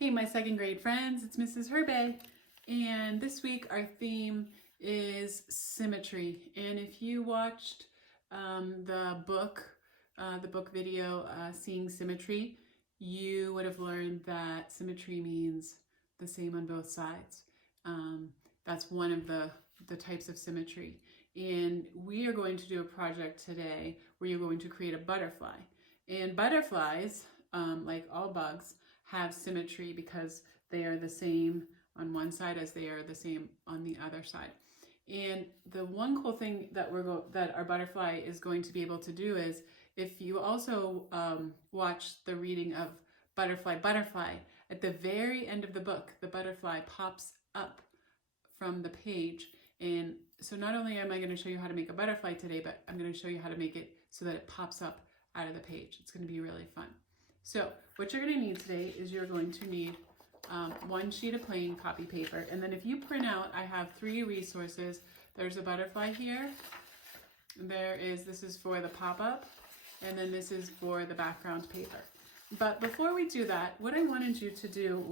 Hey, my second grade friends, it's Mrs. Herbay, and this week our theme is symmetry. And if you watched the book video, Seeing Symmetry, you would have learned that symmetry means the same on both sides. That's one of the types of symmetry. And we are going to do a project today where you're going to create a butterfly. And butterflies, like all bugs, have symmetry because they are the same on one side as they are the same on the other side. And the one cool thing that that our butterfly is going to be able to do is, if you also watch the reading of Butterfly, at the very end of the book, the butterfly pops up from the page. And so not only am I going to show you how to make a butterfly today, but I'm going to show you how to make it so that it pops up out of the page. It's going to be really fun. So what you're going to need today is you're going to need one sheet of plain copy paper. And then if you print out, I have 3 resources. There's a butterfly here. This is for the pop-up. And then this is for the background paper. But before we do that, what I wanted you to do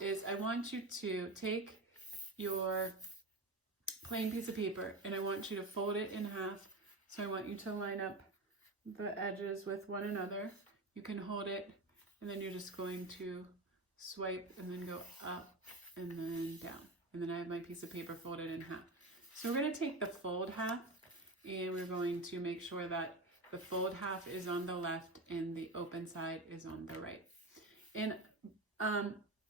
is I want you to take your plain piece of paper and I want you to fold it in half. So I want you to line up the edges with one another. You can hold it and then you're just going to swipe and then go up and then down. And then I have my piece of paper folded in half. So we're going to take the fold half and we're going to make sure that the fold half is on the left and the open side is on the right. And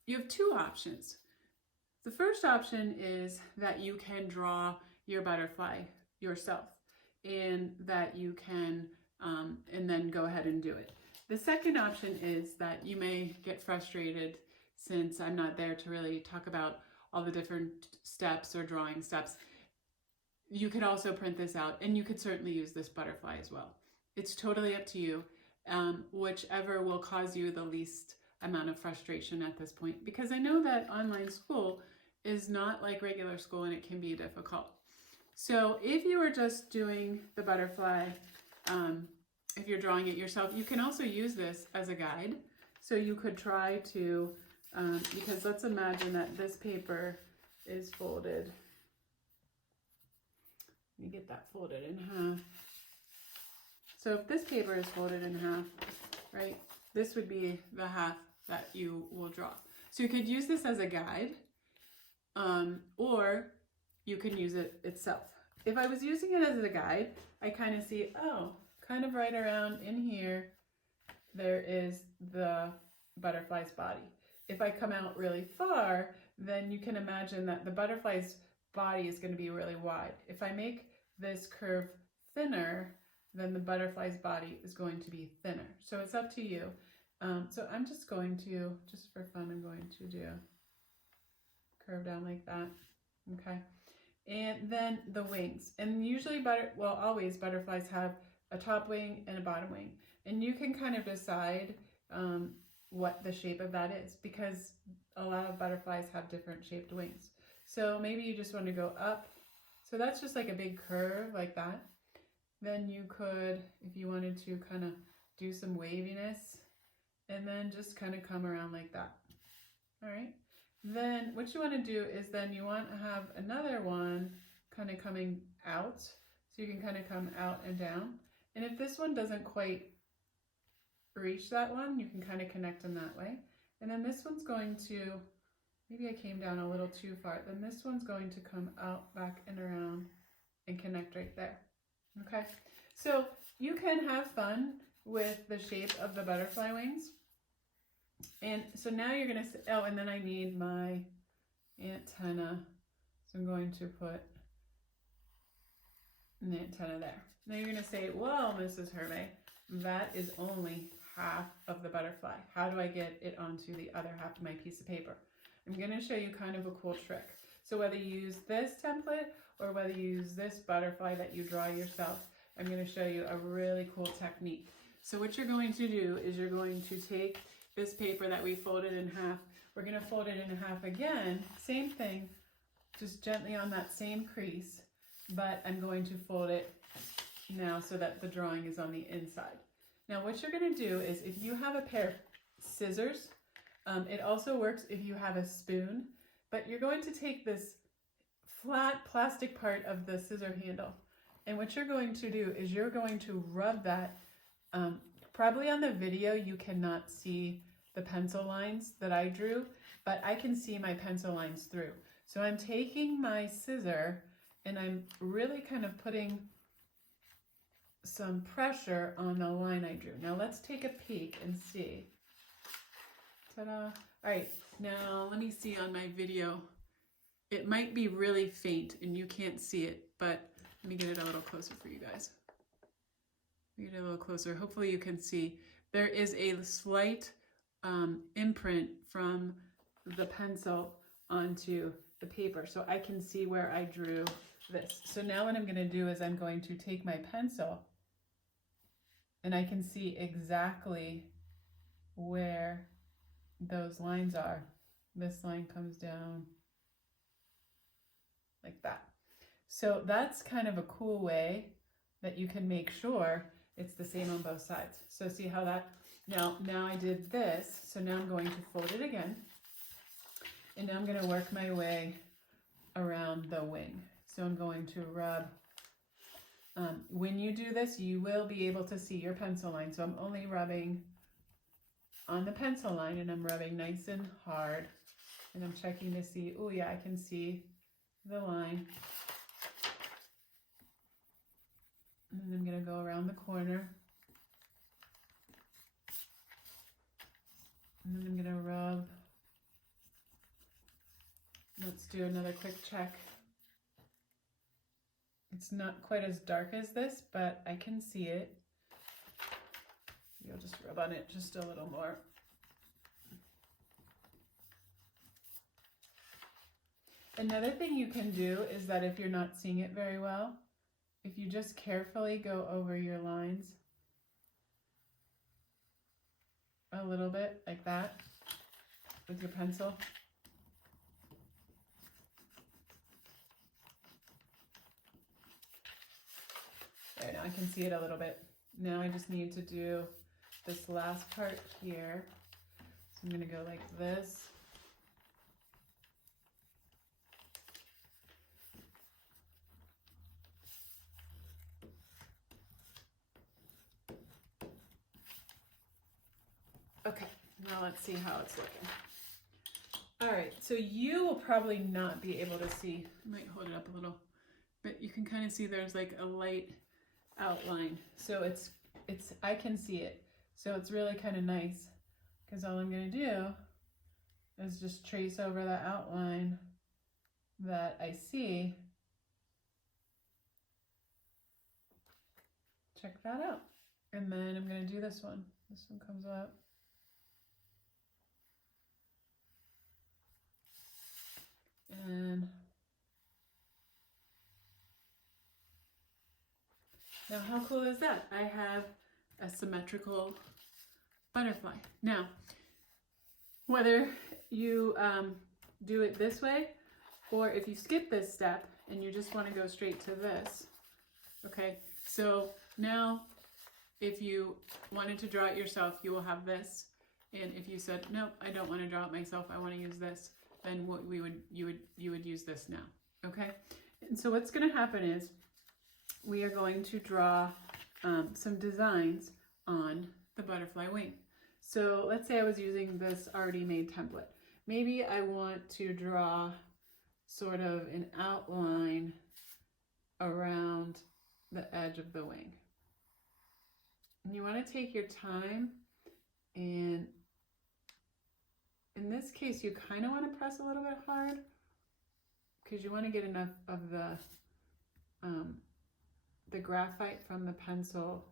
you have 2 options. The first option is that you can draw your butterfly yourself and that you can and then go ahead and do it. The second option is that you may get frustrated since I'm not there to really talk about all the different steps or drawing steps. You could also print this out and you could certainly use this butterfly as well. It's totally up to you, whichever will cause you the least amount of frustration at this point, because I know that online school is not like regular school and it can be difficult. So if you are just doing the butterfly, if you're drawing it yourself, you can also use this as a guide. So you could try to, because let's imagine that this paper is folded. Let me get that folded in half. So if this paper is folded in half, right, this would be the half that you will draw. So you could use this as a guide, or you can use it itself. If I was using it as a guide, I kind of see, oh, kind of right around in here, there is the butterfly's body. If I come out really far, then you can imagine that the butterfly's body is going to be really wide. If I make this curve thinner, then the butterfly's body is going to be thinner. So it's up to you. So I'm just going to, just for fun, I'm going to do curve down like that. Okay. And then the wings. And usually, always butterflies have a top wing and a bottom wing. And you can kind of decide what the shape of that is, because a lot of butterflies have different shaped wings. So maybe you just want to go up. So that's just like a big curve like that. Then you could, if you wanted to, kind of do some waviness and then just kind of come around like that. All right. Then what you want to do is then you want to have another one kind of coming out. So you can kind of come out and down. And if this one doesn't quite reach that one, you can kind of connect them that way. And then this one's going to, maybe I came down a little too far. Then this one's going to come out, back and around and connect right there. Okay, so you can have fun with the shape of the butterfly wings. And so now you're going to say, oh, and then I need my antenna. So I'm going to put an antenna there. Now you're going to say, well, Mrs. Herbay, that is only half of the butterfly. How do I get it onto the other half of my piece of paper? I'm going to show you kind of a cool trick. So whether you use this template or whether you use this butterfly that you draw yourself, I'm going to show you a really cool technique. So what you're going to do is you're going to take this paper that we folded in half. We're going to fold it in half again. Same thing, just gently on that same crease, but I'm going to fold it now so that the drawing is on the inside. Now what you're going to do is, if you have a pair of scissors, It also works if you have a spoon, but you're going to take this flat plastic part of the scissor handle, and what you're going to do is you're going to rub that. Probably on the video you cannot see the pencil lines that I drew, but I can see my pencil lines through. So I'm taking my scissor and I'm really kind of putting some pressure on the line I drew. Now let's take a peek and see. Ta-da! All right, now let me see on my video. It might be really faint and you can't see it, but let me get it a little closer for you guys. Get it a little closer. Hopefully you can see. There is a slight imprint from the pencil onto the paper, so I can see where I drew this. So now what I'm going to do is I'm going to take my pencil and I can see exactly where those lines are. This line comes down like that. So that's kind of a cool way that you can make sure it's the same on both sides. So see how that, now I did this, so now I'm going to fold it again. And now I'm going to work my way around the wing. So I'm going to rub, when you do this, you will be able to see your pencil line. So I'm only rubbing on the pencil line and I'm rubbing nice and hard. And I'm checking to see, oh yeah, I can see the line. And then I'm going to go around the corner. And then I'm going to rub. Let's do another quick check. It's not quite as dark as this, but I can see it. You'll just rub on it just a little more. Another thing you can do is that if you're not seeing it very well, if you just carefully go over your lines a little bit like that with your pencil. There, now I can see it a little bit. Now I just need to do this last part here. So I'm going to go like this. Okay, now let's see how it's looking. All right, so you will probably not be able to see, I might hold it up a little, but you can kind of see there's like a light outline. So it's I can see it. So it's really kind of nice because all I'm going to do is just trace over the outline that I see. Check that out. And then I'm going to do this one. This one comes up. And now how cool is that? I have a symmetrical butterfly. Now, whether you do it this way, or if you skip this step and you just want to go straight to this, okay? So now, if you wanted to draw it yourself, you will have this. And if you said, nope, I don't want to draw it myself, I want to use this, then what you would use this now, okay? And so what's going to happen is we are going to draw some designs on the butterfly wing. So let's say I was using this already made template. Maybe I want to draw sort of an outline around the edge of the wing. And you want to take your time, and in this case you kind of want to press a little bit hard because you want to get enough of the graphite from the pencil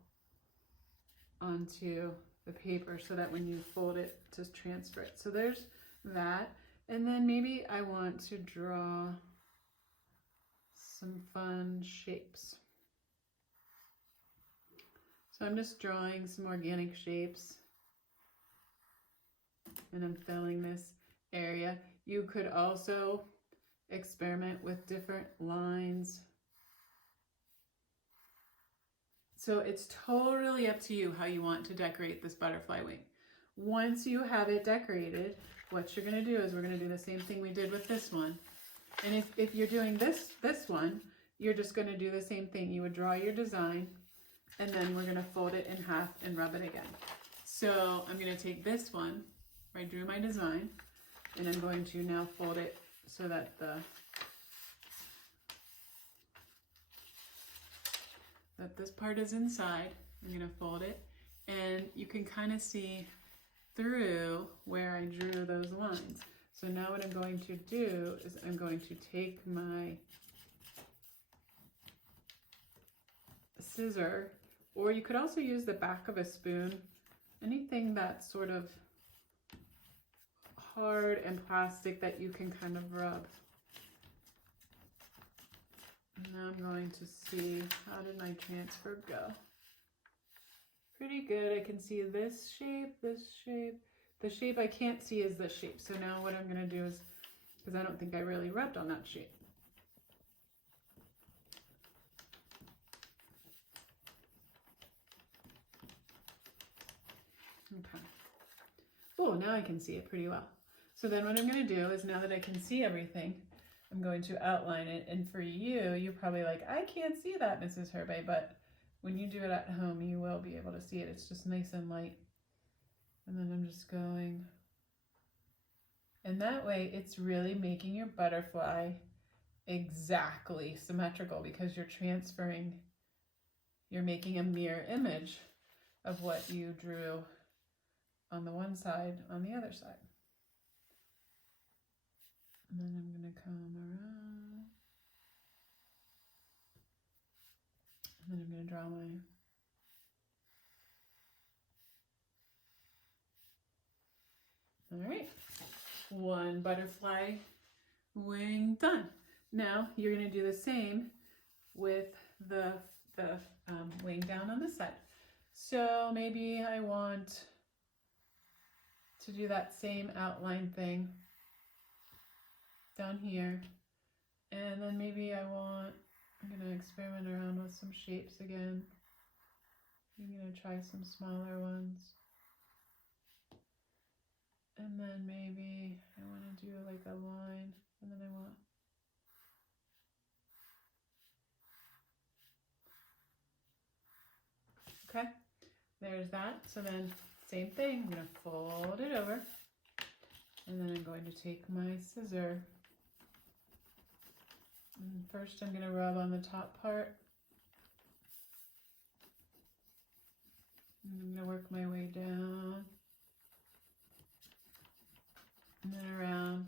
onto the paper so that when you fold it, just transfer it. So there's that. And then maybe I want to draw some fun shapes. So I'm just drawing some organic shapes and I'm filling this area. You could also experiment with different lines. So it's totally up to you how you want to decorate this butterfly wing. Once you have it decorated, what you're going to do is we're going to do the same thing we did with this one. And if you're doing this one, you're just going to do the same thing. You would draw your design, and then we're going to fold it in half and rub it again. So I'm going to take this one where I drew my design, and I'm going to now fold it so that this part is inside. I'm going to fold it, and you can kind of see through where I drew those lines. So now what I'm going to do is I'm going to take my scissor, or you could also use the back of a spoon, anything that's sort of hard and plastic that you can kind of rub. And now I'm going to see, how did my transfer go? Pretty good. I can see this shape, this shape. The shape I can't see is this shape. So now what I'm going to do is, because I don't think I really rubbed on that shape. Okay. Oh, now I can see it pretty well. So then what I'm going to do is, now that I can see everything, I'm going to outline it. And for you, you're probably like, I can't see that, Mrs. Herbay, but when you do it at home, you will be able to see it. It's just nice and light. And then I'm just going. And that way, it's really making your butterfly exactly symmetrical, because you're transferring, you're making a mirror image of what you drew on the one side on the other side. And then I'm going to come around. And then I'm going to draw my all right, one butterfly wing done. Now you're going to do the same with the wing down on this side. So maybe I want to do that same outline thing down here. And then maybe I'm going to experiment around with some shapes again. I'm going to try some smaller ones. And then maybe I want to do like a line, and then I want okay, there's that. So then same thing, I'm going to fold it over, and then I'm going to take my scissor, and first I'm going to rub on the top part, and I'm going to work my way down and then around,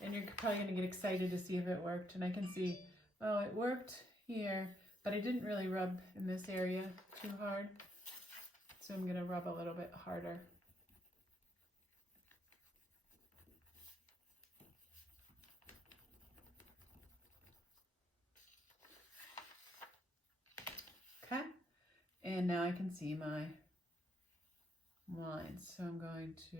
and you're probably going to get excited to see if it worked. And I can see, oh, it worked here, but I didn't really rub in this area too hard, so I'm going to rub a little bit harder. Okay, and now I can see my lines, so I'm going to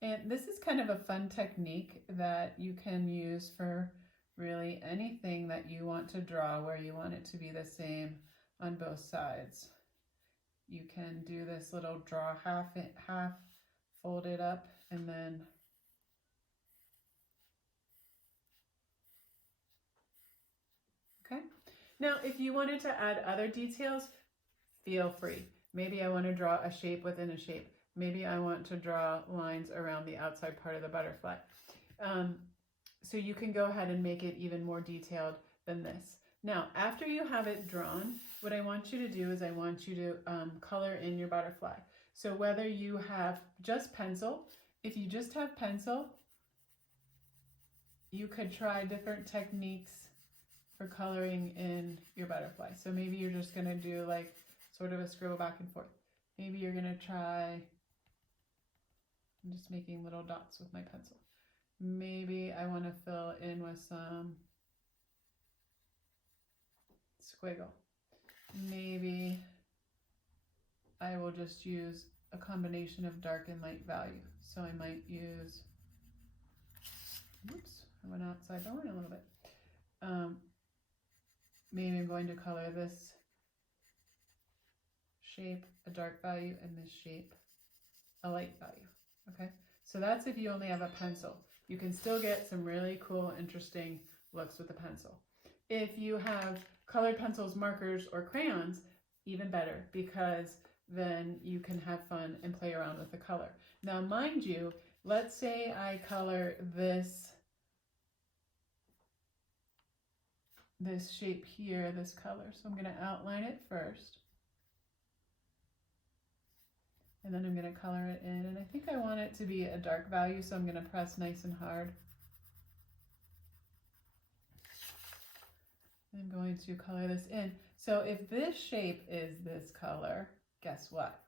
and this is kind of a fun technique that you can use for really anything that you want to draw where you want it to be the same on both sides. You can do this little draw half, fold it up, and then okay. Now, if you wanted to add other details, feel free. Maybe I want to draw a shape within a shape. Maybe I want to draw lines around the outside part of the butterfly. So you can go ahead and make it even more detailed than this. Now, after you have it drawn, what I want you to do is I want you to color in your butterfly. So whether you have just pencil, if you just have pencil, you could try different techniques for coloring in your butterfly. So maybe you're just going to do like sort of a scribble back and forth. Maybe you're going to try, I'm just making little dots with my pencil. Maybe I want to fill in with some squiggle. Maybe I will just use a combination of dark and light value. So I might use, oops, I went outside the line a little bit. Maybe I'm going to color this shape a dark value and this shape a light value. Okay, so that's if you only have a pencil. You can still get some really cool, interesting looks with a pencil. If you have colored pencils, markers, or crayons, even better, because then you can have fun and play around with the color. Now, mind you, let's say I color this shape here, this color. So I'm going to outline it first. And then I'm going to color it in. And I think I want it to be a dark value, so I'm going to press nice and hard. I'm going to color this in. So if this shape is this color, guess what?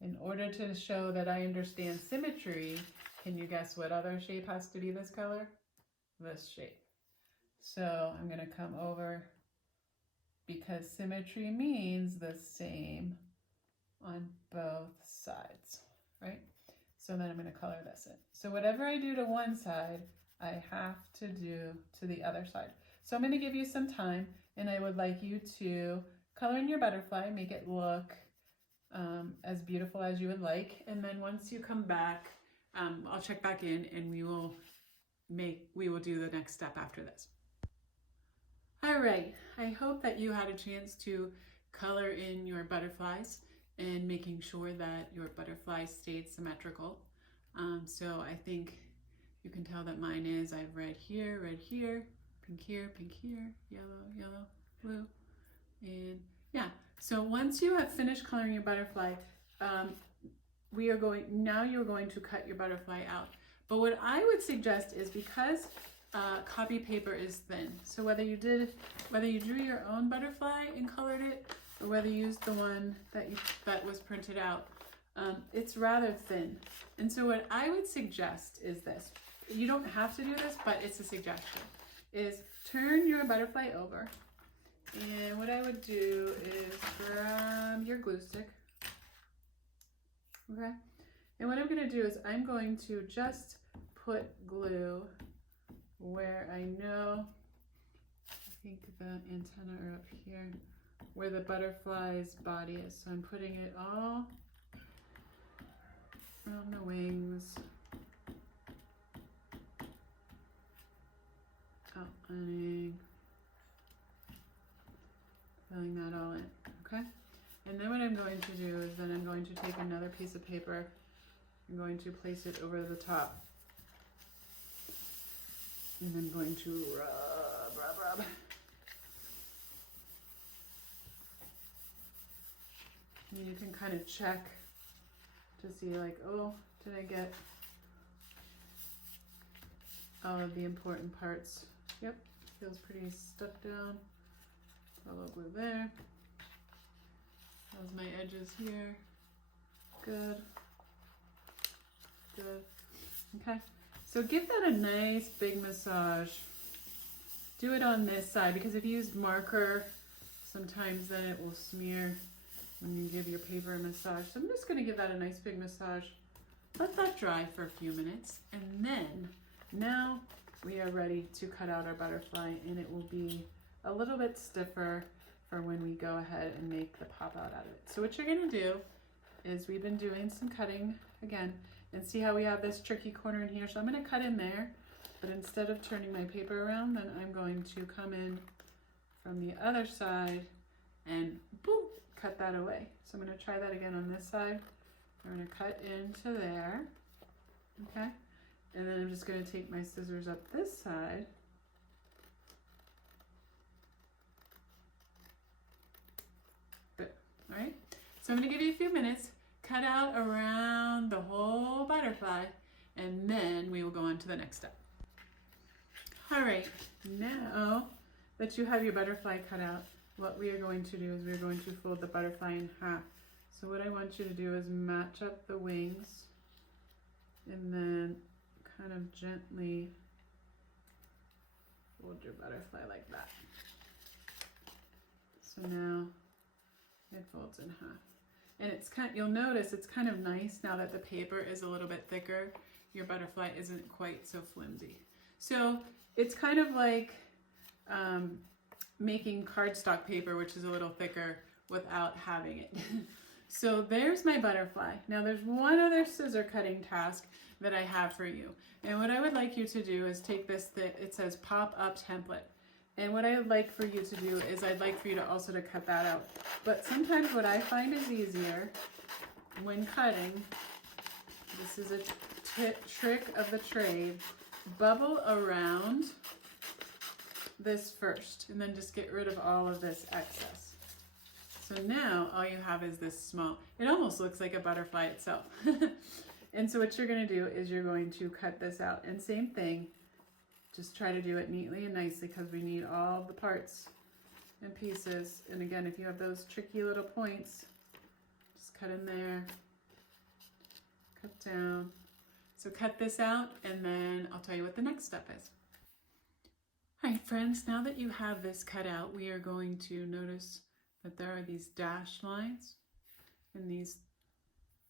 In order to show that I understand symmetry, can you guess what other shape has to be this color? This shape. So I'm going to come over, because symmetry means the same on both sides, right? So then I'm going to color this in. So whatever I do to one side, I have to do to the other side. So I'm going to give you some time, and I would like you to color in your butterfly, make it look as beautiful as you would like. And then once you come back, I'll check back in, and we will do the next step after this. All right, I hope that you had a chance to color in your butterflies and making sure that your butterfly stayed symmetrical. So I think you can tell that mine is, I have red here, pink here, yellow, yellow, blue, and yeah. So once you have finished coloring your butterfly, you're going to cut your butterfly out. But what I would suggest is, because copy paper is thin, so whether you drew your own butterfly and colored it, or whether you used the one that was printed out, it's rather thin. And so what I would suggest is this. You don't have to do this, but it's a suggestion. Is turn your butterfly over, and what I would do is grab your glue stick, okay? And what I'm going to do is I'm going to just put glue where I know, I think the antennae are up here, where the butterfly's body is. So I'm putting it all around the wings, outlining, filling that all in, okay? And then what I'm going to do is then I'm going to take another piece of paper, I'm going to place it over the top, and I'm going to rub. And you can kind of check to see, like, oh, did I get all of the important parts? Yep, feels pretty stuck down. Follow glue there. How's my edges here? Good. Good. Okay. So give that a nice big massage. Do it on this side, because if you use marker, sometimes then it will smear when you give your paper a massage. So I'm just going to give that a nice big massage. Let that dry for a few minutes, and then now we are ready to cut out our butterfly, and it will be a little bit stiffer for when we go ahead and make the pop out of it. So what you're going to do is, we've been doing some cutting again, and see how we have this tricky corner in here. So I'm going to cut in there, but instead of turning my paper around, then I'm going to come in from the other side and boom, cut that away. So I'm going to try that again on this side. I'm going to cut into there, okay? And then I'm just going to take my scissors up this side. Good, all right? So I'm going to give you a few minutes, cut out around the whole butterfly, and then we will go on to the next step. All right, now that you have your butterfly cut out, what we are going to do is we're going to fold the butterfly in half. So what I want you to do is match up the wings, and then kind of gently fold your butterfly like that. So now it folds in half. And it's you'll notice it's kind of nice now that the paper is a little bit thicker. Your butterfly isn't quite so flimsy. So it's kind of like making cardstock paper, which is a little thicker, without having it. So there's my butterfly. Now there's one other scissor cutting task that I have for you. And what I would like you to do is take this, it says pop-up template. And what I would like for you to do is I'd like for you to also to cut that out. But sometimes what I find is easier when cutting, this is a trick of the trade, bubble around this first and then just get rid of all of this excess. So now all you have is this small, it almost looks like a butterfly itself. And so what you're going to do is you're going to cut this out, and same thing, just try to do it neatly and nicely because we need all the parts and pieces. And again, if you have those tricky little points, just cut in there, cut down. So cut this out and then I'll tell you what the next step is. All right, friends, now that you have this cut out, we are going to notice that there are these dashed lines in these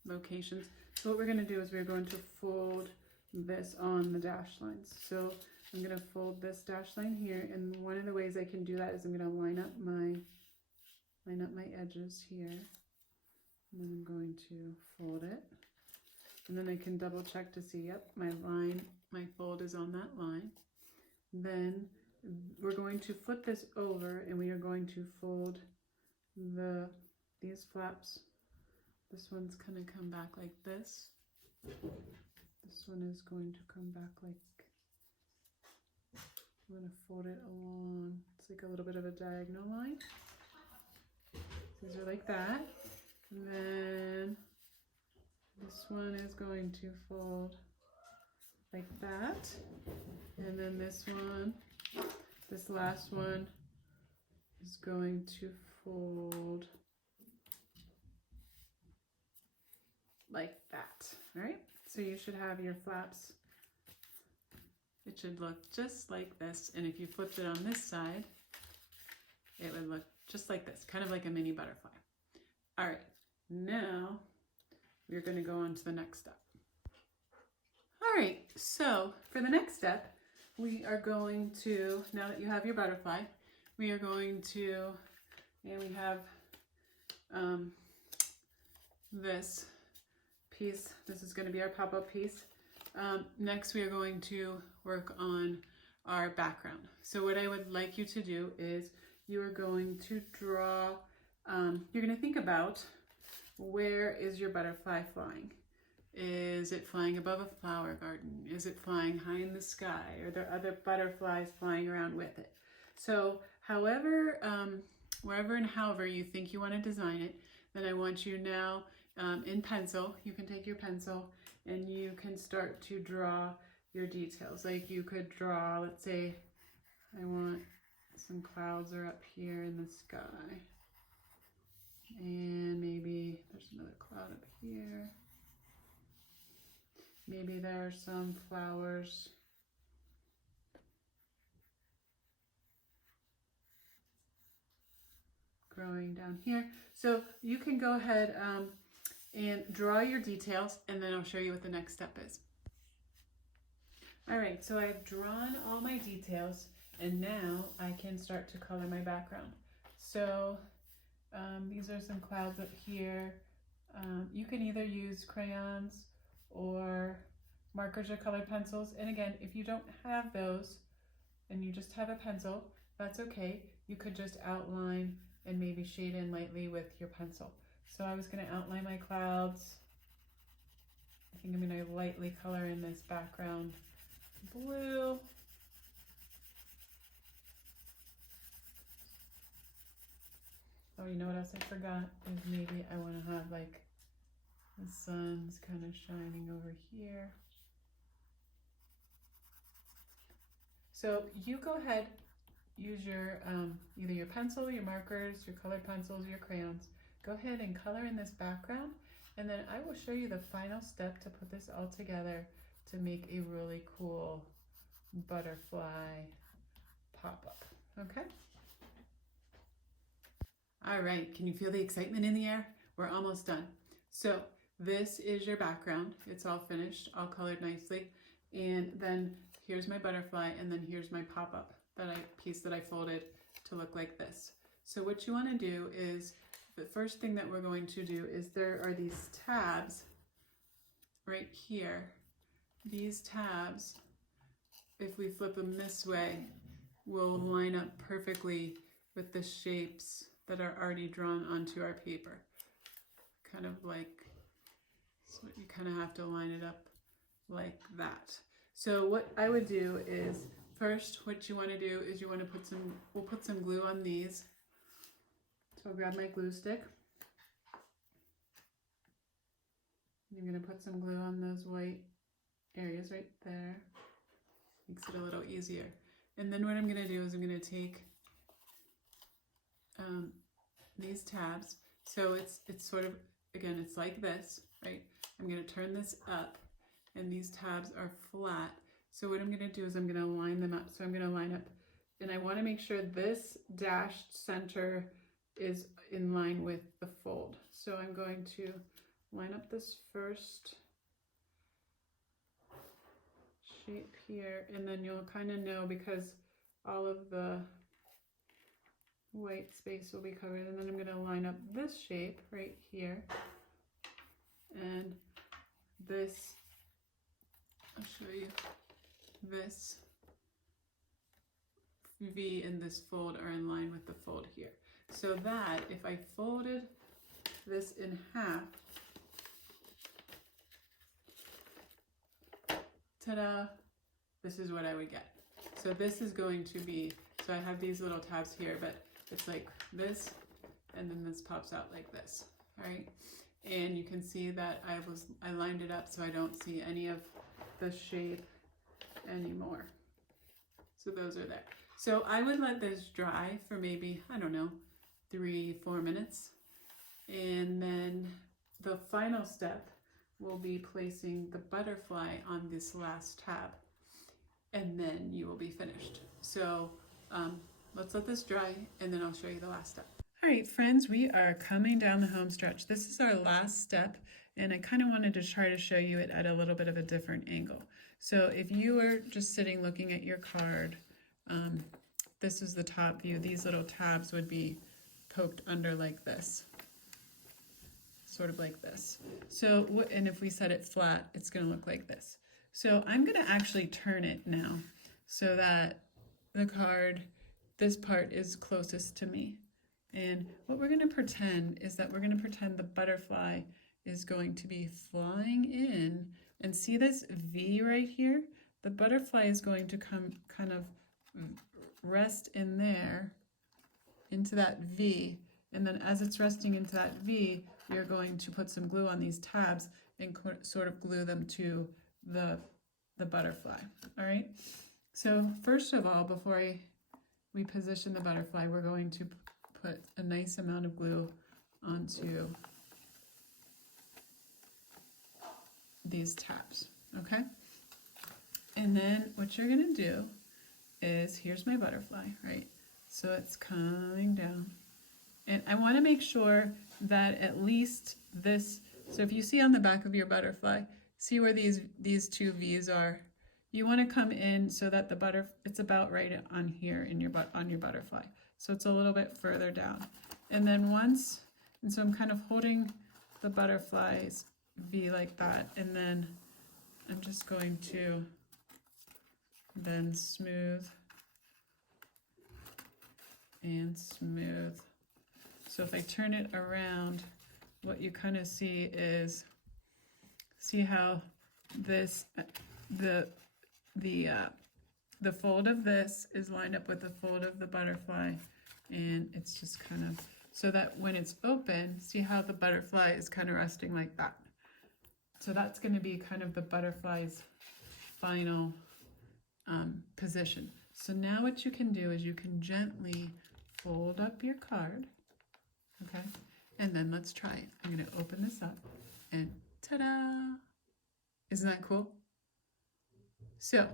locations. So what we're going to do is we're going to fold this on the dashed lines. So I'm going to fold this dashed line here, and one of the ways I can do that is I'm going to line up my edges here, and then I'm going to fold it, and then I can double check to see, yep, my fold is on that line. Then we're going to flip this over and we are going to fold these flaps. This one's going to come back like this. This one is going to come back like, I'm going to fold it along. It's like a little bit of a diagonal line. These are like that. And then this one is going to fold like that. And then this one, this last one is going to fold like that. All right, so you should have your flaps. It should look just like this, and if you flipped it on this side, it would look just like this, kind of like a mini butterfly. All right, now we're going to go on to the next step. All right, so for the next step, we are going to, now that you have your butterfly, we are going to, and we have this piece. This is going to be our pop-up piece. Next, we are going to work on our background. So what I would like you to do is you are going to draw, you're going to think about, where is your butterfly flying? Is it flying above a flower garden? Is it flying high in the sky? Are there other butterflies flying around with it? So however, wherever and however you think you want to design it, then I want you now in pencil, you can take your pencil and you can start to draw your details. Like you could draw, let's say, I want some clouds are up here in the sky. And maybe there's another cloud up here. Maybe there are some flowers. Growing down here. So you can go ahead and draw your details, and then I'll show you what the next step is. All right, so I've drawn all my details, and now I can start to color my background. So these are some clouds up here. You can either use crayons or markers or colored pencils. And again, if you don't have those and you just have a pencil, that's okay. You could just outline and maybe shade in lightly with your pencil. So I was going to outline my clouds. I think I'm going to lightly color in this background blue. Oh, you know what else I forgot? Is maybe I want to have like the sun's kind of shining over here. So you go ahead, use your either your pencil, your markers, your colored pencils, your crayons. Go ahead and color in this background, and then I will show you the final step to put this all together to make a really cool butterfly pop-up. Okay? All right, can you feel the excitement in the air? We're almost done. So this is your background. It's all finished, all colored nicely. And then here's my butterfly, and then here's my pop-up piece that I folded to look like this. So what you want to do is the first thing that we're going to do is there are these tabs right here. These tabs, if we flip them this way, will line up perfectly with the shapes that are already drawn onto our paper. Kind of like, so you kind of have to line it up like that. So what I would do is, first what you want to do is you want to put some, we'll put some glue on these. So I'll grab my glue stick. I'm going to put some glue on those white areas right there. Makes it a little easier. And then what I'm going to do is I'm going to take these tabs. So it's sort of, again, it's like this, right? I'm going to turn this up and these tabs are flat. So what I'm going to do is I'm going to line them up. So I'm going to line up, and I want to make sure this dashed center is in line with the fold. So I'm going to line up this first shape here, and then you'll kind of know because all of the white space will be covered. And then I'm going to line up this shape right here, and this, I'll show you, this V and this fold are in line with the fold here. So that if I folded this in half, ta-da, this is what I would get. So this is going to be, so I have these little tabs here, but it's like this, and then this pops out like this, all right? And you can see that I lined it up so I don't see any of the shape anymore. So those are there. So I would let this dry for maybe, I don't know, 3-4 minutes. And then the final step will be placing the butterfly on this last tab, and then you will be finished. So let's let this dry, and then I'll show you the last step. All right, friends, we are coming down the home stretch. This is our last step, and I kind of wanted to try to show you it at a little bit of a different angle. So if you were just sitting looking at your card, this is the top view. These little tabs would be poked under like this, sort of like this. So, and if we set it flat, it's going to look like this. So I'm going to actually turn it now so that the card, this part is closest to me. And what we're going to pretend is that we're going to pretend the butterfly is going to be flying in, and see this V right here? The butterfly is going to come kind of rest in there, into that V, and then as it's resting into that V, you're going to put some glue on these tabs and sort of glue them to the butterfly, all right? So first of all, before we position the butterfly, we're going to put a nice amount of glue onto these tabs, okay? And then what you're gonna do is, here's my butterfly, right? So it's coming down. And I wanna make sure that at least this, so if you see on the back of your butterfly, see where these two V's are? You wanna come in so that it's about right on here in on your butterfly. So it's a little bit further down. And then and so I'm kind of holding the butterfly's V like that, and then I'm just going to then smooth and smooth. So if I turn it around, what you kind of see is, see how this, the fold of this is lined up with the fold of the butterfly, and it's just kind of, so that when it's open, see how the butterfly is kind of resting like that. So that's going to be kind of the butterfly's final position. So now what you can do is you can gently fold up your card, okay? And then let's try it. I'm going to open this up, and ta-da! Isn't that cool? So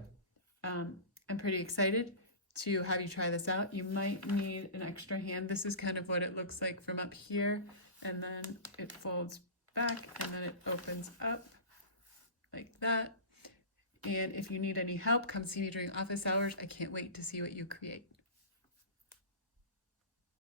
I'm pretty excited to have you try this out. You might need an extra hand. This is kind of what it looks like from up here, and then it folds back, and then it opens up like that. And if you need any help, come see me during office hours. I can't wait to see what you create.